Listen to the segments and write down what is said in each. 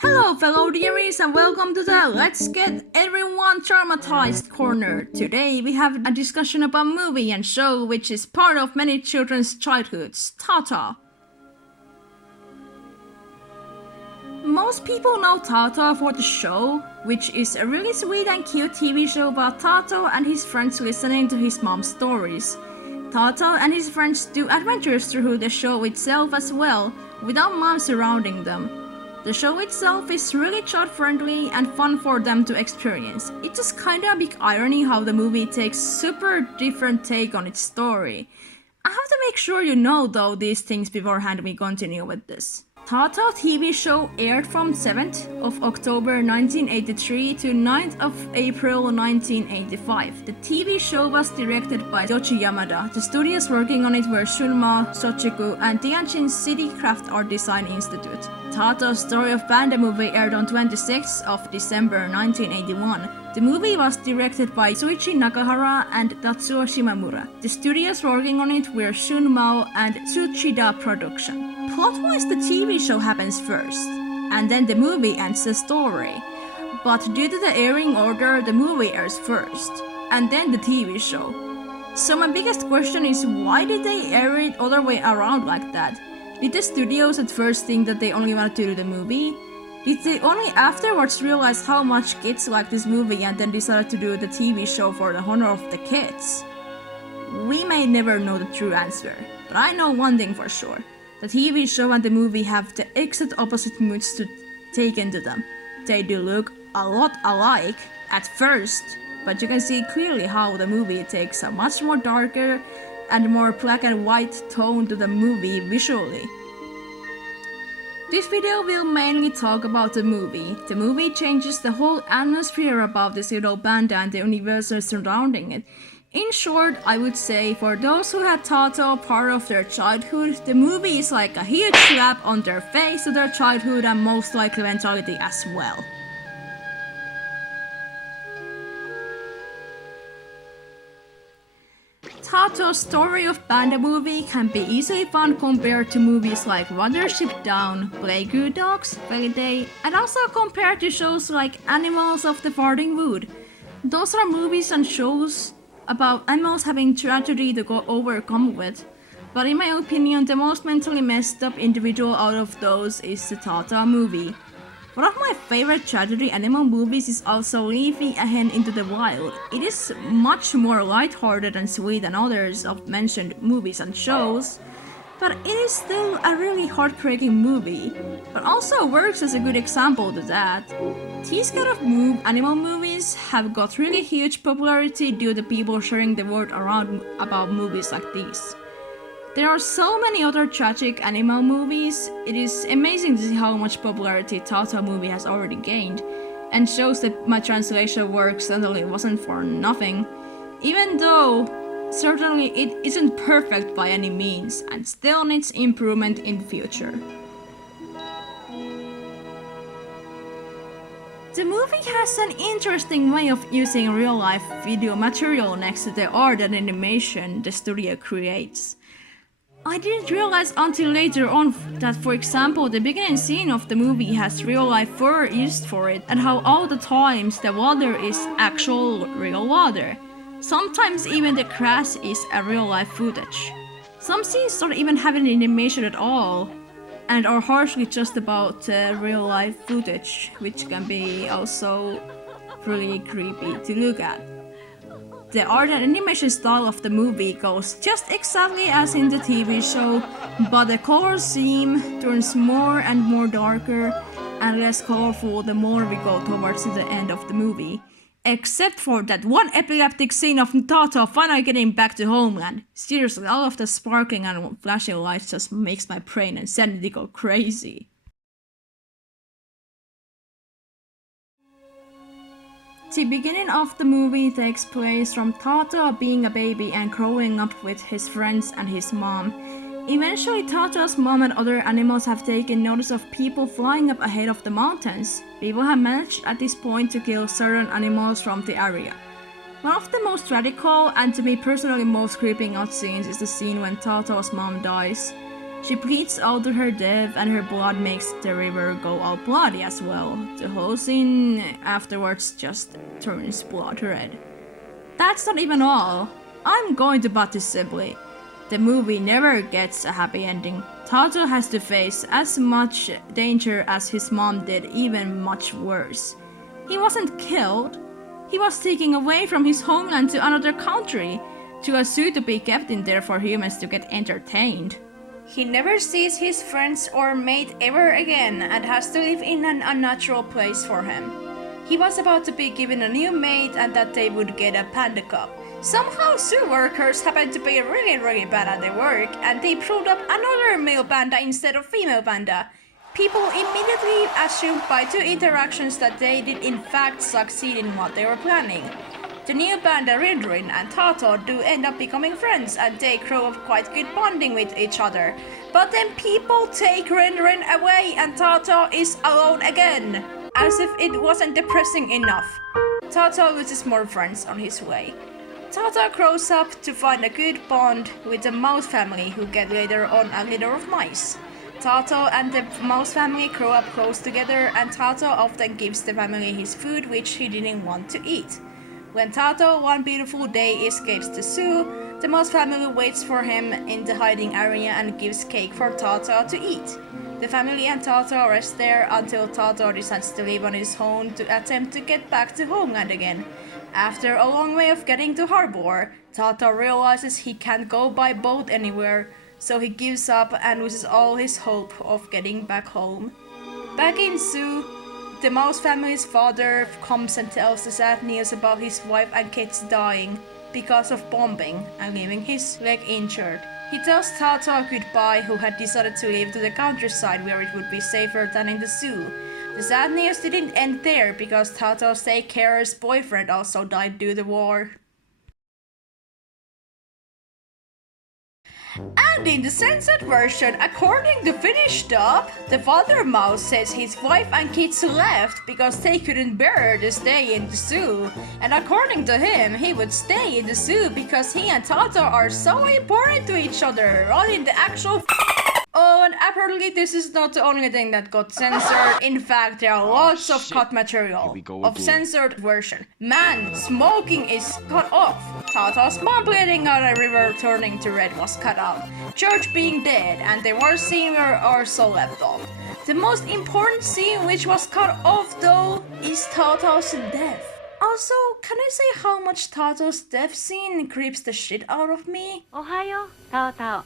Hello fellow dearies and welcome to the Let's Get Everyone Traumatized corner. Today we have a discussion about movie and show which is part of many children's childhoods, Tata. Most people know Tata for the show, which is a really sweet and cute TV show about Tata and his friends listening to his mom's stories. Tata and his friends do adventures through the show itself as well, without mom surrounding them. The show itself is really child-friendly and fun for them to experience. It's just kinda a big irony how the movie takes super different take on its story. I have to make sure you know though these things beforehand we continue with this. Tata TV show aired from 7th of October 1983 to 9th of April 1985. The TV show was directed by Yoshi Yamada. The studios working on it were lmao, Shochiku, and Tianjin City Craft Art Design Institute. Tata's Story of Panda movie aired on 26th of December 1981. The movie was directed by Suichi Nakahara and Tatsuo Shimamura. The studios working on it were lmao and Tsuchida Production. Plot-wise, the TV show happens first, and then the movie ends the story. But due to the airing order, the movie airs first, and then the TV show. So my biggest question is, why did they air it other way around like that? Did the studios at first think that they only wanted to do the movie? Did they only afterwards realize how much kids like this movie and then decided to do the TV show for the honor of the kids? We may never know the true answer, but I know one thing for sure. The TV show and the movie have the exact opposite moods to take into them. They do look a lot alike at first, but you can see clearly how the movie takes a much more darker and more black and white tone to the movie visually. This video will mainly talk about the movie. The movie changes the whole atmosphere about this little panda and the universe surrounding it. In short, I would say for those who had Tata part of their childhood, the movie is like a huge slap on their face to their childhood and most likely mentality as well. Tata's Story of Panda movie can be easily found compared to movies like Watership Down, Play Good Dogs, Fairy Day, and also compared to shows like Animals of the Farthing Wood. Those are movies and shows about animals having tragedy to go overcome with. But in my opinion, the most mentally messed up individual out of those is the Tata movie. One of my favorite tragedy animal movies is also Leaving a Hen into the Wild. It is much more lighthearted and sweet than others of mentioned movies and shows, but it is still a really heartbreaking movie, but also works as a good example to that. These kind of animal movies have got really huge popularity due to people sharing the word around about movies like these. There are so many other tragic animal movies. It is amazing to see how much popularity Tata movie has already gained, and shows that my translation work certainly wasn't for nothing, even though certainly it isn't perfect by any means and still needs improvement in the future. The movie has an interesting way of using real-life video material next to the art and animation the studio creates. I didn't realize until later on that, for example, the beginning scene of the movie has real-life fur used for it, and how all the times the water is actual real water. Sometimes even the grass is a real-life footage. Some scenes don't even have any animation at all, and are harshly just about real-life footage, which can be also really creepy to look at. The art and animation style of the movie goes just exactly as in the TV show, but the color scheme turns more and more darker and less colorful the more we go towards the end of the movie. Except for that one epileptic scene of Tata finally getting back to homeland. Seriously, all of the sparkling and flashing lights just makes my brain and sanity go crazy. The beginning of the movie takes place from Tata being a baby and growing up with his friends and his mom. Eventually, Tata's mom and other animals have taken notice of people flying up ahead of the mountains. People have managed at this point to kill certain animals from the area. One of the most radical and to me personally most creeping out scenes is the scene when Tata's mom dies. She bleeds out to her death, and her blood makes the river go all bloody as well. The whole scene afterwards just turns blood red. That's not even all. I'm going to put this simply. The movie never gets a happy ending. Tato has to face as much danger as his mom did, even much worse. He wasn't killed. He was taken away from his homeland to another country, to a zoo to be kept in there for humans to get entertained. He never sees his friends or mate ever again and has to live in an unnatural place for him. He was about to be given a new mate and that they would get a panda cub. Somehow zoo workers happened to be really bad at their work and they proved up another male panda instead of female panda. People immediately assumed by 2 interactions that they did in fact succeed in what they were planning. The new panda Rinrin and Tato do end up becoming friends and they grow up quite good bonding with each other. But then people take Rinrin away and Tato is alone again. As if it wasn't depressing enough. Tato loses more friends on his way. Tato grows up to find a good bond with the mouse family who get later on a litter of mice. Tato and the mouse family grow up close together and Tato often gives the family his food which he didn't want to eat. When Tato one beautiful day escapes the zoo, the mouse family waits for him in the hiding area and gives cake for Tato to eat. The family and Tato rest there until Tato decides to leave on his own to attempt to get back to homeland again. After a long way of getting to harbor, Tato realizes he can't go by boat anywhere, so he gives up and loses all his hope of getting back home. Back in zoo, the mouse family's father comes and tells the sad news about his wife and kids dying because of bombing and leaving his leg injured. He tells Tato goodbye, who had decided to leave to the countryside where it would be safer than in the zoo. The sad news didn't end there because Tato's daycare's boyfriend also died due to the war. And in the censored version, according to Finnish dub, the father mouse says his wife and kids left because they couldn't bear to stay in the zoo. And according to him, he would stay in the zoo because he and Tato are so important to each other, rather than the actual Oh, and apparently this is not the only thing that got censored. In fact, there are lots of cut material of censored version. Man, smoking is cut off. Tato's mom bleeding out a river turning to red was cut out. George being dead, and the worst scene were also left off. The most important scene which was cut off though is Tato's death. Also, can I say how much Tato's death scene creeps the shit out of me? Ohayo, Tao.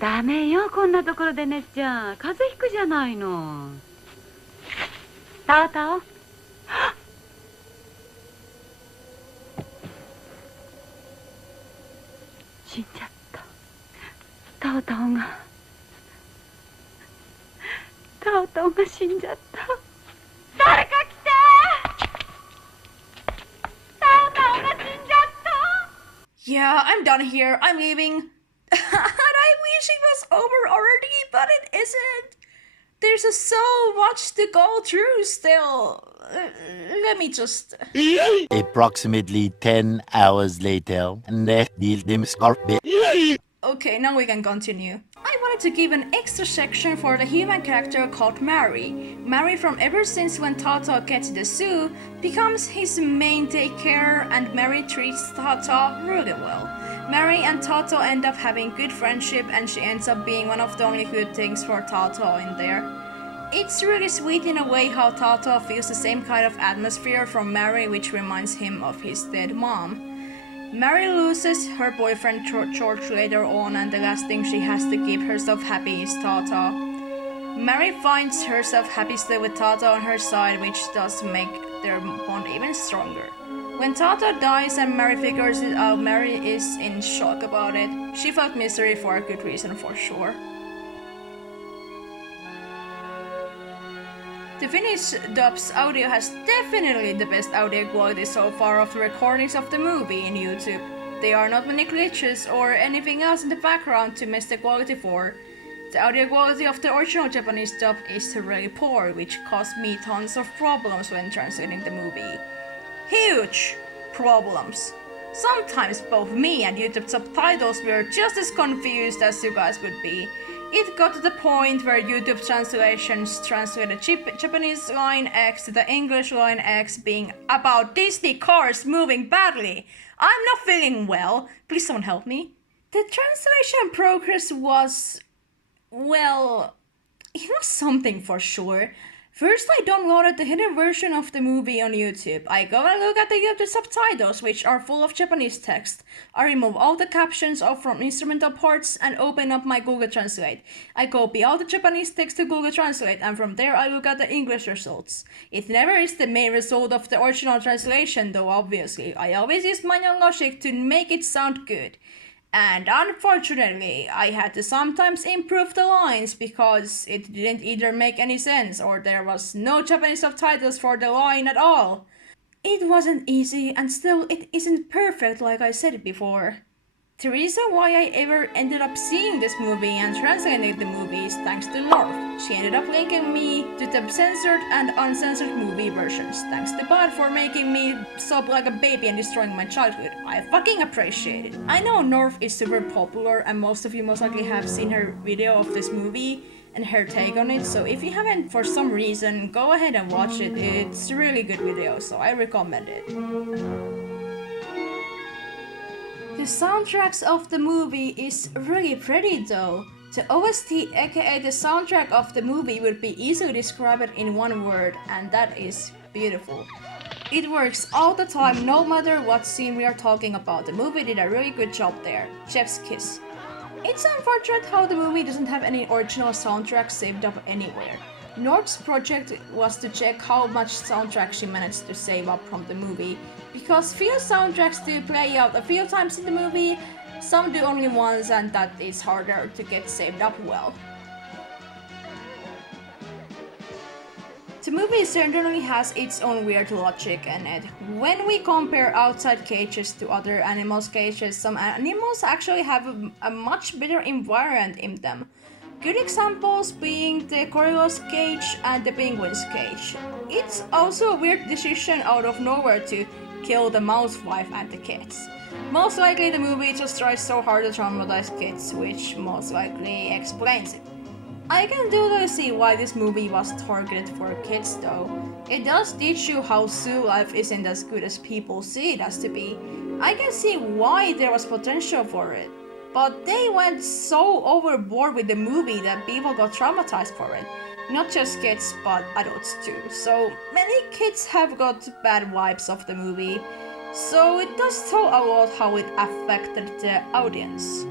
ダメよ、こんなところで寝ちゃ。風邪ひくじゃないの。タオタオ。死んじゃった。タオタオが。タオタオが死んじゃった。誰か来て！タオタオが死んじゃった。Yeah, I'm done here. I'm leaving. I wish it was over already, but it isn't. There's so much to go through still. Let me just... Approximately 10 hours later, Okay, now we can continue. I wanted to give an extra section for the human character called Mary. Mary, from ever since when Tato gets to the zoo, becomes his main daycare, and Mary treats Tato really well. Mary and Tato end up having good friendship, and she ends up being one of the only good things for Tato in there. It's really sweet in a way how Tato feels the same kind of atmosphere from Mary, which reminds him of his dead mom. Mary loses her boyfriend George later on, and the last thing she has to keep herself happy is Tato. Mary finds herself happy still with Tato on her side, which does make their bond even stronger. When Tato dies and Mary figures it out, Mary is in shock about it. She felt misery for a good reason for sure. The Finnish dub's audio has definitely the best audio quality so far of the recordings of the movie in YouTube. There are not many glitches or anything else in the background to mess the quality for. The audio quality of the original Japanese dub is really poor, which caused me tons of problems when translating the movie. Huge problems. Sometimes both me and YouTube subtitles were just as confused as you guys would be. It got to the point where YouTube translations translated Japanese line X to the English line X being about Disney cars moving badly. I'm not feeling well. Please someone help me. The translation progress was, well, it was something for sure. First, I downloaded the hidden version of the movie on YouTube. I go and look at the YouTube subtitles, which are full of Japanese text. I remove all the captions off from instrumental parts and open up my Google Translate. I copy all the Japanese text to Google Translate, and from there I look at the English results. It never is the main result of the original translation, though obviously. I always use my own logic to make it sound good. And unfortunately, I had to sometimes improve the lines because it didn't either make any sense or there was no Japanese subtitles for the line at all. It wasn't easy, and still it isn't perfect like I said before. The reason why I ever ended up seeing this movie and translating the movie is thanks to North. She ended up linking me to the censored and uncensored movie versions. Thanks to Bud for making me sob like a baby and destroying my childhood. I fucking appreciate it. I know North is super popular and most of you most likely have seen her video of this movie and her take on it, so if you haven't for some reason, go ahead and watch it. It's a really good video, so I recommend it. The soundtracks of the movie is really pretty though. The OST, aka the soundtrack of the movie, would be easily described in one word, and that is beautiful. It works all the time, no matter what scene we are talking about. The movie did a really good job there. Chef's kiss. It's unfortunate how the movie doesn't have any original soundtrack saved up anywhere. North's project was to check how much soundtrack she managed to save up from the movie, because few soundtracks do play out a few times in the movie, some do only once, and that is harder to get saved up well. The movie certainly has its own weird logic in it. When we compare outside cages to other animals' cages, some animals actually have a much better environment in them. Good examples being the gorilla's cage and the penguin's cage. It's also a weird decision out of nowhere to kill the mouse wife and the kids. Most likely the movie just tries so hard to traumatize kids, which most likely explains it. I can totally see why this movie was targeted for kids though. It does teach you how zoo life isn't as good as people see it as to be. I can see why there was potential for it. But they went so overboard with the movie that people got traumatized for it. Not just kids, but adults too. So many kids have got bad vibes of the movie. So it does tell a lot how it affected the audience.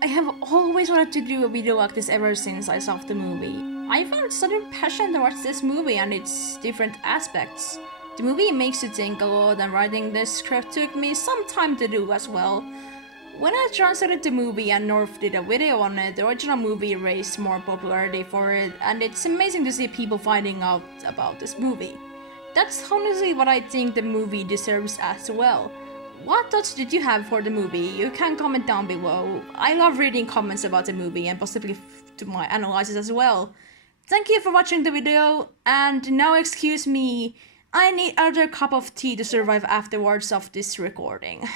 I have always wanted to do a video like this ever since I saw the movie. I found sudden passion towards this movie and its different aspects. The movie makes you think a lot, and writing this script took me some time to do as well. When I translated the movie and North did a video on it, the original movie raised more popularity for it, and it's amazing to see people finding out about this movie. That's honestly what I think the movie deserves as well. What thoughts did you have for the movie? You can comment down below. I love reading comments about the movie and possibly to my analysis as well. Thank you for watching the video, and now excuse me, I need another cup of tea to survive afterwards of this recording.